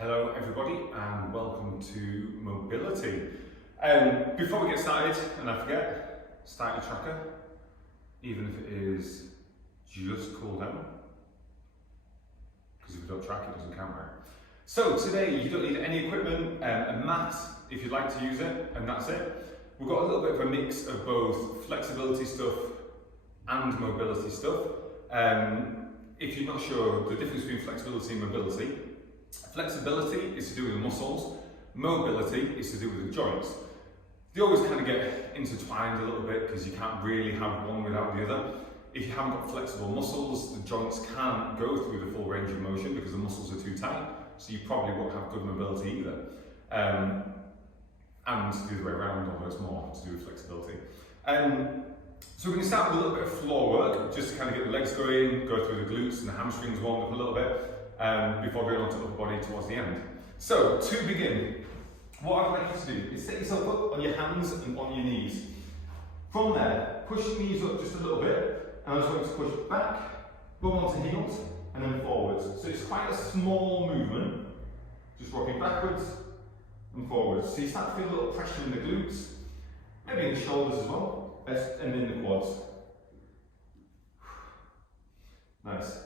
Hello everybody and welcome to Mobility. Before we get started, and I forget, start your tracker, even if it is just cool down, because if you don't track it doesn't count right. So today you don't need any equipment, a mat if you'd like to use it, and that's it. We've got a little bit of a mix of both flexibility stuff and mobility stuff. If you're not sure the difference between flexibility and mobility, flexibility is to do with the muscles, mobility is to do with the joints. They always kind of get intertwined a little bit because you can't really have one without the other. If you haven't got flexible muscles, the joints can't go through the full range of motion because the muscles are too tight, so you probably won't have good mobility either. And the other way around, almost more to do with flexibility. So we're going to start with a little bit of floor work, just to kind of get the legs going, go through the glutes and the hamstrings warmed up a little bit. Before going on to upper body towards the end. So, to begin, what I'd like you to do is set yourself up on your hands and on your knees. From there, push your knees up just a little bit, and I'm just going to push back, go onto heels, and then forwards. So it's quite a small movement, just rocking backwards and forwards. So you start to feel a little pressure in the glutes, maybe in the shoulders as well, and in the quads. Nice.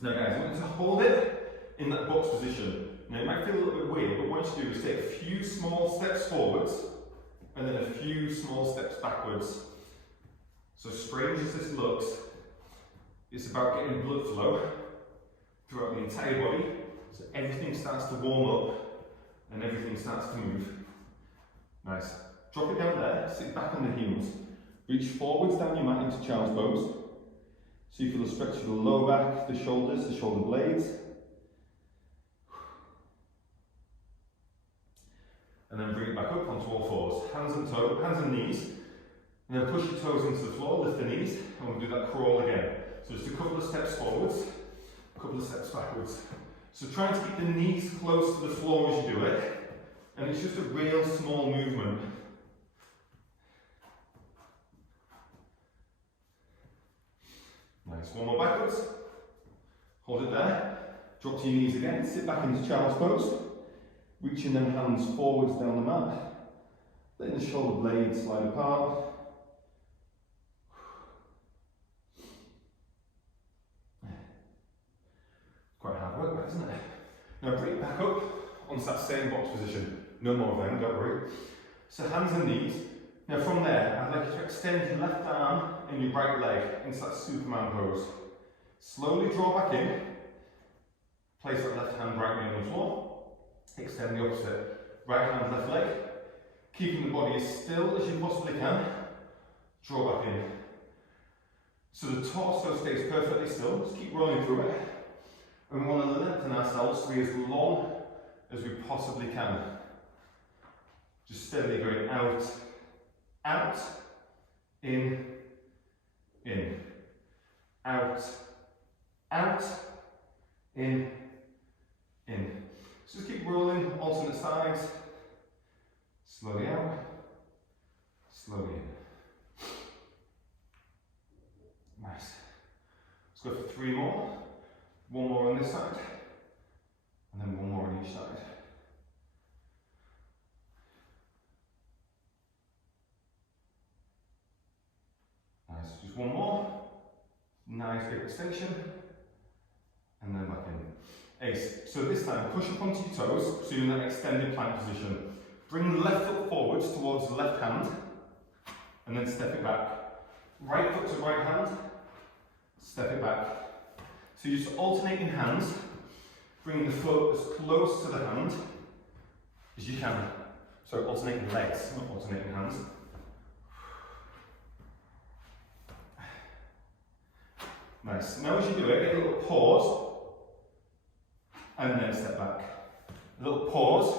Now guys, I want you to hold it in that box position. Now it might feel a little bit weird, but what you do is take a few small steps forwards and then a few small steps backwards. So strange as this looks, it's about getting blood flow throughout the entire body, so everything starts to warm up and everything starts to move. Nice. Drop it down there, sit back on the heels, reach forwards down your mat into child's pose. So you feel a stretch of the lower back, the shoulders, the shoulder blades. And then bring it back up onto all fours. Hands and knees. And then push your toes into the floor, lift the knees, and we'll do that crawl again. So just a couple of steps forwards, a couple of steps backwards. So try to keep the knees close to the floor as you do it. And it's just a real small movement. Nice, one more backwards, hold it there, drop to your knees again, sit back into child's pose, reaching them hands forwards down the mat, letting the shoulder blades slide apart. Quite hard work, that, isn't it? Now bring it back up onto that same box position, no more of them, don't worry. So hands and knees. Now from there, I'd like you to extend your left arm and your right leg into that Superman pose. Slowly draw back in, place that left hand right knee on the floor, extend the opposite, right hand, left leg, keeping the body as still as you possibly can, draw back in. So the torso stays perfectly still, just keep rolling through it, and we want to lengthen ourselves to be as long as we possibly can. Just steadily going out, out, in, out, out, in. So just keep rolling, alternate sides, slowly out, slowly in. Nice. Let's go for 3 more. 1 more on this side, and then 1 more on each side. Nice, just 1 more. Nice big extension, and then back in. Ace. So this time, push up onto your toes, so you're in that extended plank position. Bring the left foot forwards towards the left hand, and then step it back. Right foot to right hand, step it back. So you're just alternating hands, bringing the foot as close to the hand as you can. So alternating legs, not alternating hands. Nice. Now as you do it, get a little pause, and then step back. A little pause,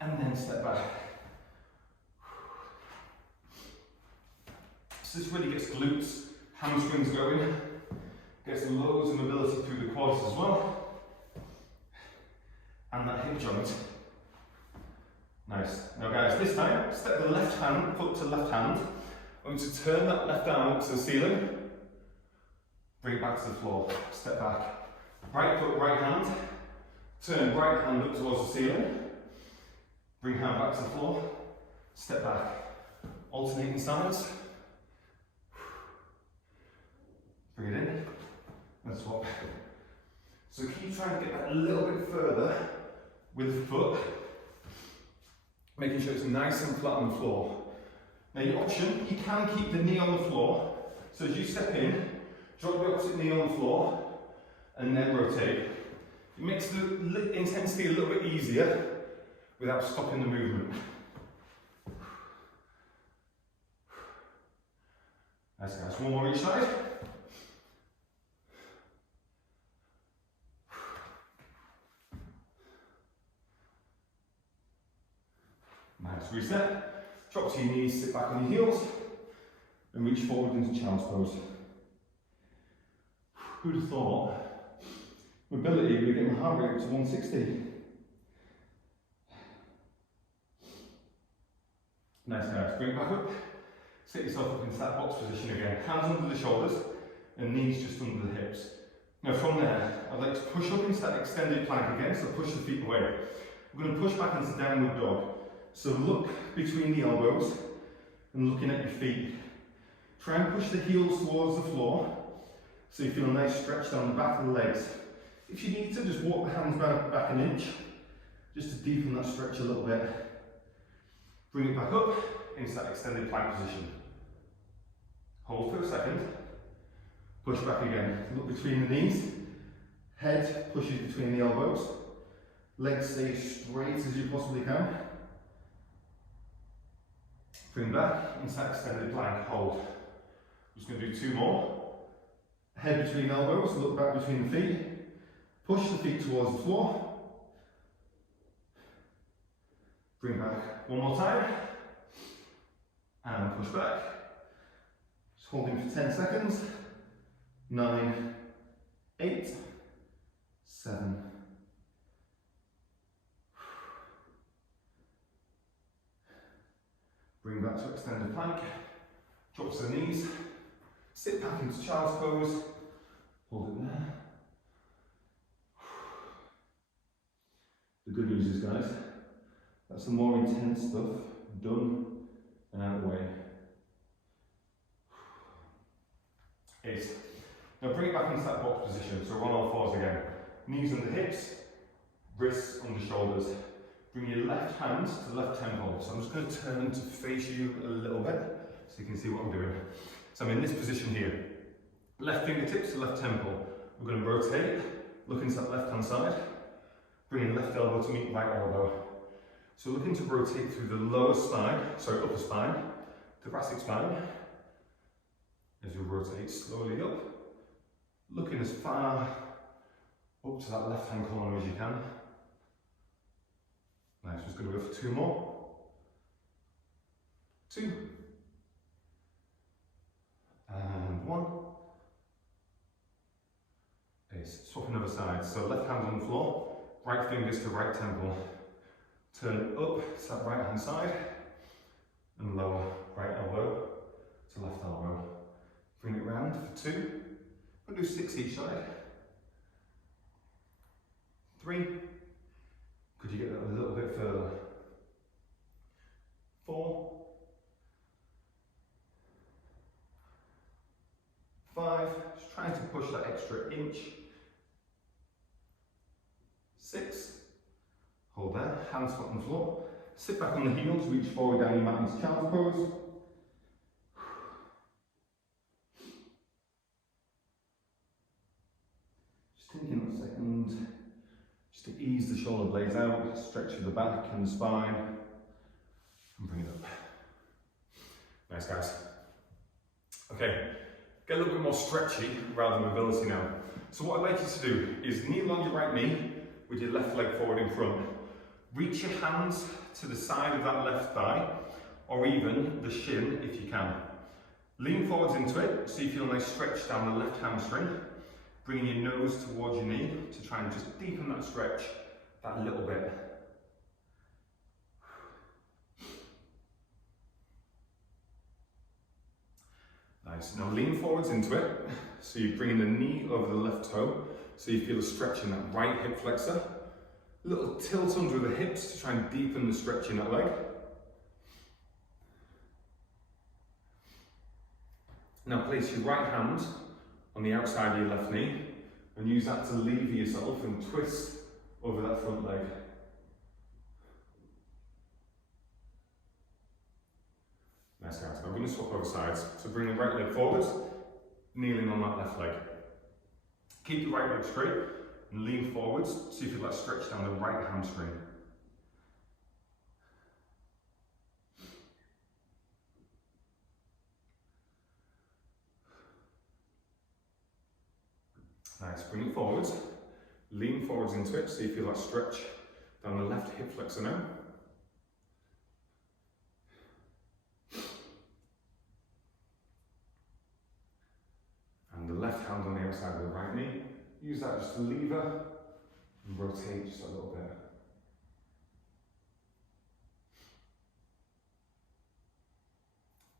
and then step back. So this really gets glutes, hamstrings going, gets loads of mobility through the quads as well, and that hip joint. Nice. Now guys, this time, step the left hand, foot to left hand. I'm going to turn that left arm up to the ceiling, bring it back to the floor, step back. Right foot, right hand, Turn right hand up towards the ceiling. Bring hand back to the floor. Step back. Alternating sides. Bring it in. And swap. So keep trying to get that a little bit further with the foot. Making sure it's nice and flat on the floor. Now your option, you can keep the knee on the floor. So as you step in, drop the opposite knee on the floor and then rotate. It makes the intensity a little bit easier without stopping the movement. Nice guys, one more each side. Nice, reset. Drop to your knees, sit back on your heels, and reach forward into child's pose. Who'd have thought mobility would get my heart rate up to 160? Nice guys, bring it back up. Sit yourself up into that box position again. Hands under the shoulders and knees just under the hips. Now from there, I'd like to push up into that extended plank again, so push the feet away. We're going to push back into downward dog. So look between the elbows and looking at your feet. Try and push the heels towards the floor so you feel a nice stretch down the back of the legs. If you need to, just walk the hands back an inch, just to deepen that stretch a little bit. Bring it back up into that extended plank position. Hold for a second, push back again. Look between the knees, head pushes between the elbows, legs stay straight as you possibly can. Bring back into that extended plank, hold. Just going to do two more. Head between elbows, look back between the feet, push the feet towards the floor. Bring back one more time, and push back. Just holding for 10 seconds. 9, 8, 7. Bring back to extended plank, drop to the knees, sit back into child's pose, hold it there. The good news is, guys, that's the more intense stuff done and out of the way. 8. Now bring it back into that box position, so we're on all fours again. Knees under hips, wrists under shoulders. Bring your left hand to the left temple. So I'm just going to turn to face you a little bit so you can see what I'm doing. So I'm in this position here. Left fingertips to left temple. We're going to rotate, look into that left hand side. Bring your left elbow to meet right elbow. So looking to rotate through the lower spine, sorry, upper spine, thoracic spine. As you rotate slowly up, looking as far up to that left hand corner as you can. Nice, just going to go for 2 more. 2. And 1. Ace. Swap another side. So left hand on the floor, right fingers to right temple. Turn up to that right hand side and lower right elbow to left elbow. Bring it round for 2. We'll do 6 each side. 3. Could you get that a little bit further? 4. 5. Just trying to push that extra inch. 6. Hold there, hands flat on the floor. Sit back on the heels, reach forward down your mat into child's pose. Just taking a second, just to ease the shoulder blades out, stretch through the back and the spine, and bring it up. Nice, guys. Okay, get a little bit more stretchy rather than mobility now. So what I'd like you to do is kneel on your right knee with your left leg forward in front. Reach your hands to the side of that left thigh, or even the shin if you can. Lean forwards into it so you feel a nice stretch down the left hamstring. Bringing your nose towards your knee to try and just deepen that stretch that little bit. Nice. Now lean forwards into it. So you're bringing the knee over the left toe so you feel a stretch in that right hip flexor. Little tilt under the hips to try and deepen the stretch in that leg. Now place your right hand on the outside of your left knee and use that to lever yourself and twist over that front leg. Nice guys. Now I'm going to swap over sides. So bring the right leg forwards, kneeling on that left leg. Keep the right leg straight and lean forwards. See if you let stretch down the right hamstring. Nice, bring it forwards, lean forwards into it, so you feel that stretch down the left hip flexor now. And the left hand on the outside of the right knee, use that just to lever and rotate just a little bit.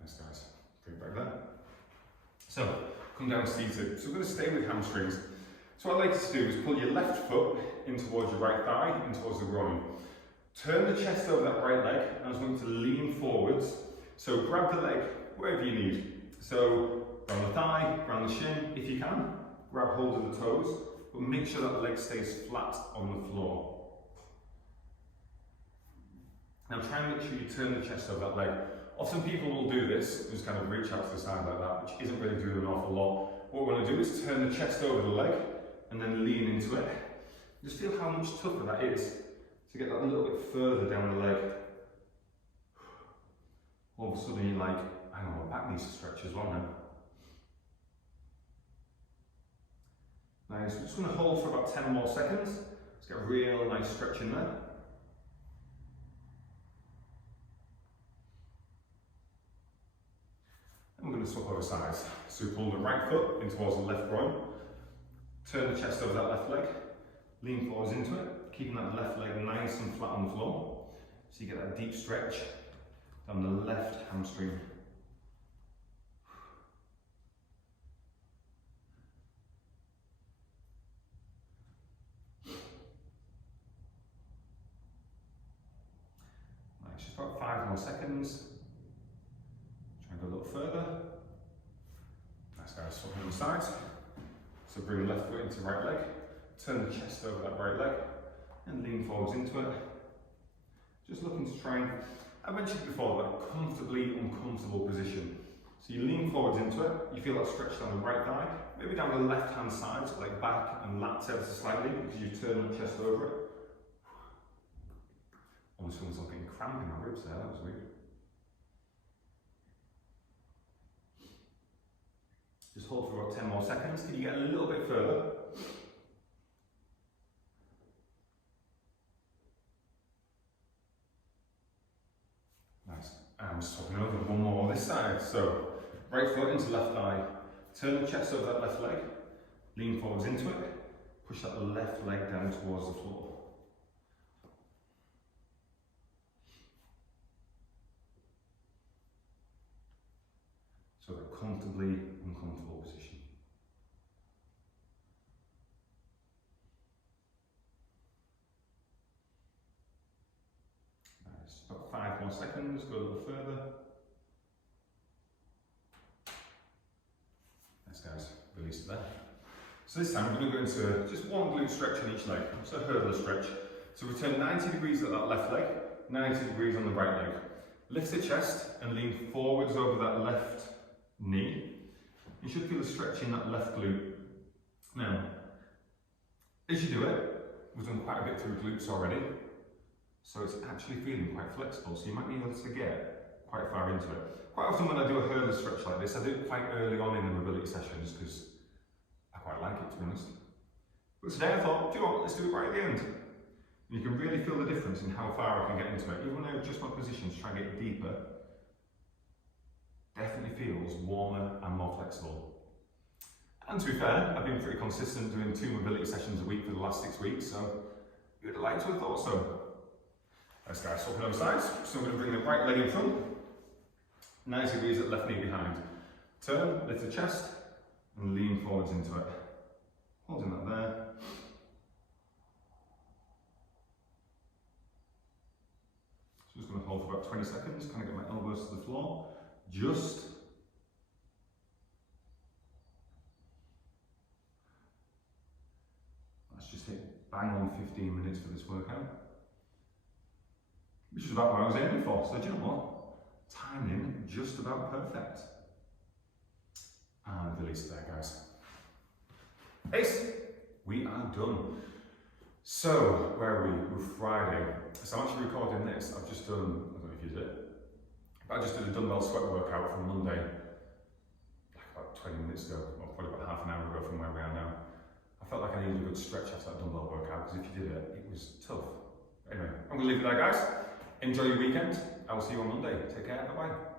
Nice guys, bring it back there. So, come down seated. So we're going to stay with hamstrings. So what I'd like you to do is pull your left foot in towards your right thigh, in towards the groin. Turn the chest over that right leg, and I was going to lean forwards. So grab the leg wherever you need. So around the thigh, around the shin, if you can. Grab hold of the toes, but make sure that the leg stays flat on the floor. Now try and make sure you turn the chest over that leg. Often people will do this, just kind of reach out to the side like that, which isn't really doing an awful lot. What we're going to do is turn the chest over the leg and then lean into it. Just feel how much tougher that is to get that a little bit further down the leg. All of a sudden you're like, hang on, my back needs to stretch as well now. Nice, we're just going to hold for about 10 more seconds. Let's get a real nice stretch in there. I'm going to swap over sides. So pull the right foot in towards the left groin, turn the chest over that left leg, lean forwards into it, keeping that left leg nice and flat on the floor. So you get that deep stretch down the left hamstring. Nice, just about 5 more seconds. Try and go a little further. Nice guys, swap on the sides. So bring the left foot into right leg, turn the chest over that right leg, and lean forwards into it. Just looking to try and, I mentioned before, that comfortably uncomfortable position. So you lean forwards into it, you feel that stretch down the right thigh, maybe down the left hand side, so like back and lats ever so slightly, because you've turned the chest over it. Almost feeling something cramping my ribs there, that was weird. Just hold for about 10 more seconds. Can you get a little bit further? Nice. And just swapping over one more on this side. So, right foot into left thigh. Turn the chest over that left leg. Lean forwards into it. Push that left leg down towards the floor. So a comfortably uncomfortable position. Nice. About 5 more seconds, go a little further. Nice guys, release it there. So this time we're going to go into just one glute stretch on each leg. So a hurdler stretch. So we turn 90 degrees at that left leg, 90 degrees on the right leg. Lift the chest and lean forwards over that left knee. You should feel a stretch in that left glute. Now, as you do it, we've done quite a bit through glutes already, so it's actually feeling quite flexible, so you might be able to get quite far into it. Quite often when I do a hurdler stretch like this, I do it quite early on in the mobility sessions because I quite like it, to be honest. But today I thought, do you know what, let's do it right at the end. And you can really feel the difference in how far I can get into it. Even when I adjust my positions, try and get deeper, definitely feels warmer and more flexible. And to be fair, I've been pretty consistent doing 2 mobility sessions a week for the last 6 weeks, so you'd like to have thought so. Nice guys, swapping over sides. So I'm going to bring the right leg in front, 90 degrees at left knee behind. Turn, lift the chest, and lean forwards into it. Holding that there. hold for about 20 seconds, kind of get my elbows to the floor. Just. Let's just hit bang on 15 minutes for this workout. Which is about what I was aiming for. So do you know what? Timing just about perfect. And release it there, guys. Ace, we are done. So, where are we? We're Friday. So I'm actually recording this. I've just done, I don't know if you did it, but I just did a dumbbell sweat workout from Monday, like about 20 minutes ago, or probably about half an hour ago from where we are now. I felt like I needed a good stretch after that dumbbell workout, because if you did it, it was tough. Anyway, I'm going to leave it there, guys. Enjoy your weekend. I will see you on Monday. Take care. Bye-bye.